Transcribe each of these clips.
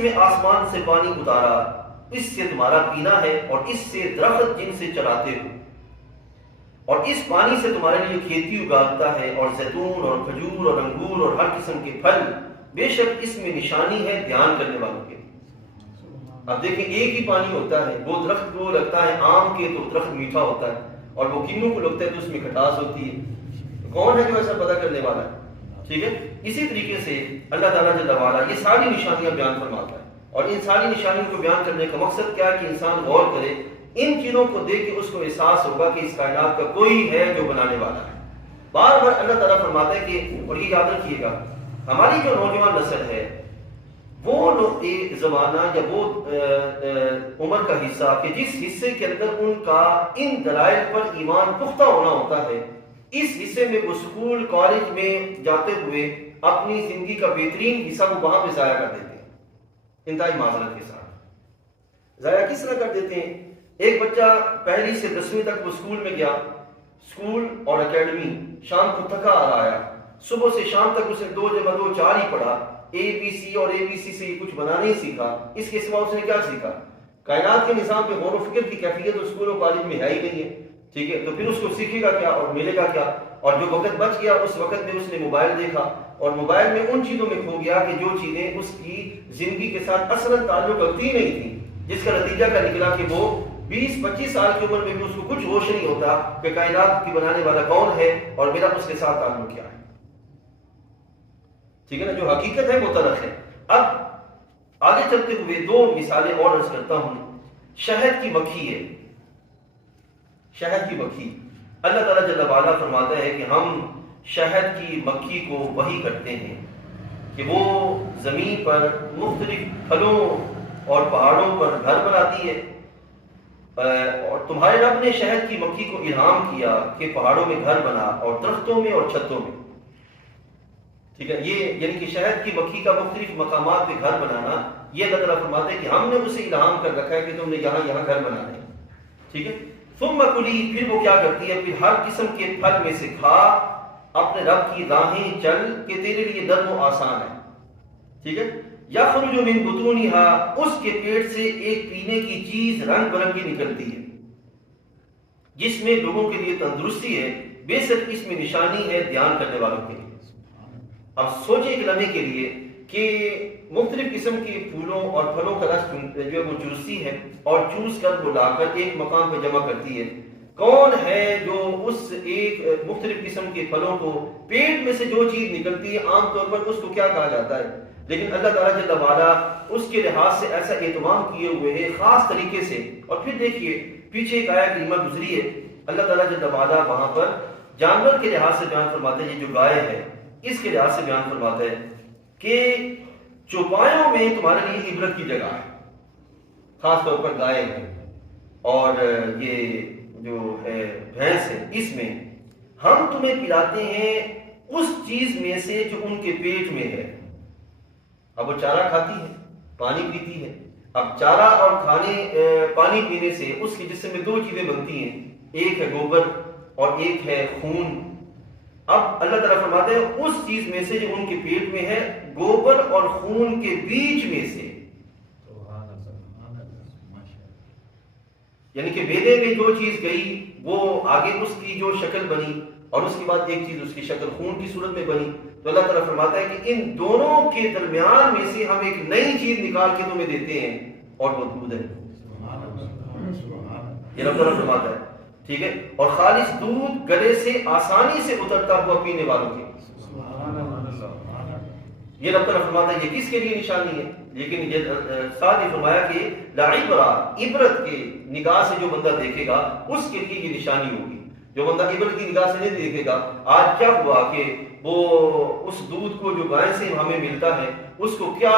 میں آسمان سے پانی اتارا، اس سے تمہارا پینا ہے، اور اس سے درخت جن سے چراتے ہو، اور اس پانی سے تمہارے لیے کھیتی اگاتا ہے، اور زیتون اور کھجور اور انگور اور ہر قسم کے پھل، بے شک اس میں نشانی ہے دھیان کرنے والوں کے۔ اب دیکھیں ایک ہی پانی ہوتا ہے، وہ درخت کو لگتا ہے آم کے تو درخت میٹھا ہوتا ہے، اور وہ کنوں کو لگتا ہے تو اس میں کھٹاس ہوتی ہے۔ کون ہے جو ایسا پتہ کرنے والا ہے؟ ٹھیک ہے، اسی طریقے سے اللہ تعالیٰ جل وعلا یہ ساری نشانیاں بیان فرماتا ہے، اور ان ساری نشانیوں کو بیان کرنے کا مقصد کیا ہے کہ انسان غور کرے، ان چیزوں کو دیکھ کے اس کو احساس ہوگا کہ اس کائنات کا کوئی ہے جو بنانے والا ہے۔ بار بار اللہ تعالیٰ فرماتا ہے کہ، اور یہ یاد رکھیے گا، ہماری جو نوجوان نسل ہے وہ زمانہ یا وہ عمر کا حصہ کہ جس حصے کے اندر ان کا ان دلائل پر ایمان پختہ ہونا ہوتا ہے، اس حصے میں وہ اسکول کالج میں جاتے ہوئے اپنی زندگی کا بہترین حصہ وہ وہاں پہ ضائع کر دیتے ہیں، انتہائی معذرت کے ساتھ۔ ضائع کس طرح کر دیتے ہیں؟ ایک بچہ پہلی سے 10ویں تک وہ اسکول میں گیا، اسکول اور اکیڈمی، شام کو تھکا آیا، صبح سے شام تک اس نے 2 × 2 4 ہی پڑھا، ABC اور ABC سے کچھ بنانا ہی سیکھا، اس کے سوا اس نے کیا سیکھا؟ کائنات کے نظام پہ غور و فکر کی کیفیت تو اسکول اور کالج میں ہے ہی نہیں ہے، ٹھیک ہے، تو پھر اس کو سیکھے گا کیا اور ملے گا کیا؟ اور جو وقت بچ گیا اس وقت میں اس نے موبائل دیکھا، اور موبائل میں ان چیزوں میں کھو گیا کہ جو چیزیں اس کی زندگی کے ساتھ اصلاً تعلق رکھتی نہیں تھی، جس کا نتیجہ کا نکلا کہ وہ 20-25 سال کی عمر میں بھی اس کو کچھ ہوش نہیں ہوتا کہ کائنات کی بنانے والا کون ہے اور میرا اس کے ساتھ تعلق کیا ہے، ٹھیک ہے نا؟ جو حقیقت ہے وہ تلخ ہے۔ اب آگے چلتے ہوئے 2 مثالیں اور عرض کرتا ہوں۔ شہد کی مکھی ہے، شہد کی مکھی، اللہ تعالیٰ جل وعلا فرماتا ہے کہ ہم شہد کی مکھی کو وحی کرتے ہیں کہ وہ زمین پر مختلف پھلوں اور پہاڑوں پر گھر بناتی ہے، اور تمہارے رب نے شہد کی مکھی کو الہام کیا کہ پہاڑوں میں گھر بنا اور درختوں میں اور چھتوں میں، ٹھیک ہے، یہ یعنی کہ شہد کی مکھی کا مختلف مقامات پہ گھر بنانا، یہ اللہ تعالیٰ فرماتے ہیں کہ ہم نے اسے الہام کر رکھا ہے کہ تم نے یہاں یہاں گھر بنانے ہیں، ٹھیک ہے۔ ثم کلی، پھر وہ کیا کرتی ہے، پھر ہر قسم کے پھل میں سے کھا، اپنے رب کی راہیں چل کہ تیرے لیے نرم و آسان ہے، ٹھیک ہے۔ یخرج من بطونها، اس کے پیٹ سے ایک پینے کی چیز رنگ برنگی نکلتی ہے جس میں لوگوں کے لیے تندرستی ہے، بے شک اس میں نشانی ہے دھیان کرنے والوں کے لیے۔ اب سوچیں ایک لمحے کے لیے کہ مختلف قسم کے پھولوں اور پھلوں کا رس جو ہے وہ چوستی ہے، اور چوس کر وہ لا کر ایک مقام پہ جمع کرتی ہے۔ کون ہے جو اس ایک مختلف قسم کے پھلوں کو، پیٹ میں سے جو چیز نکلتی ہے عام طور پر اس کو کیا کہا جاتا ہے، لیکن اللہ تعالیٰ جل وعلا اس کے لحاظ سے ایسا اہتمام کیے ہوئے ہے خاص طریقے سے۔ اور پھر دیکھیے پیچھے ایک آیت کریمہ گزری ہے، اللہ تعالیٰ جل وعلا وہاں پر جانور کے لحاظ سے بیان فرماتے ہیں، یہ جو گائے ہے اس کے لحاظ سے بیان فرماتا ہے کہ چوپایوں میں تمہارے لیے عبرت کی جگہ ہے، خاص طور پر گائے ہے، اور یہ جو ہے بھینس ہے، اس میں ہم تمہیں پلاتے ہیں اس چیز میں سے جو ان کے پیٹ میں ہے۔ اب وہ چارہ کھاتی ہے، پانی پیتی ہے، اب چارہ اور پانی پینے سے اس کے جسم میں 2 چیزیں بنتی ہیں، ایک ہے گوبر اور ایک ہے خون۔ اب اللہ تعالیٰ فرماتے ہیں اس چیز میں سے جو ان کے پیٹ میں ہے، گوبر اور خون کے بیچ میں سے، یعنی کہ بیدے میں جو چیز گئی وہ آگے اس کی جو شکل بنی، اور اس کے بعد ایک چیز اس کی شکل خون کی صورت میں بنی، تو اللہ تعالیٰ فرماتا ہے کہ ان دونوں کے درمیان میں سے ہم ایک نئی چیز نکال کے تمہیں دیتے ہیں، اور وہ دودھ ہے۔ یہ رب تعالیٰ فرماتا ہے، ٹھیک ہے، اور خالص دودھ گلے سے آسانی سے اترتا ہوا پینے والوں کے۔ یہ رب تعالیٰ فرماتا ہے یہ کس کے لیے نشانی ہے، لیکن یہ ساتھ ہی فرمایا کہ لعبرہ، عبرت کے نگاہ سے جو بندہ دیکھے گا اس کے لیے یہ نشانی ہوگی۔ جو بندہ عبرت کی نگاہ سے نہیں دیکھے گا، آج کیا ہوا کہ وہ اس دودھ کو جو گائے سے ہمیں ملتا ہے اس کو کیا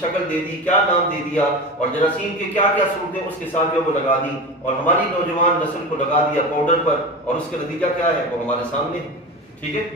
شکل دے دی، کیا نام دے دیا، اور جراثیم کے کیا کیا صورتیں اس کے ساتھ جو وہ لگا دی، اور ہماری نوجوان نسل کو لگا دیا پاؤڈر پر، اور اس کا نتیجہ کیا ہے وہ ہمارے سامنے ہے، ٹھیک ہے۔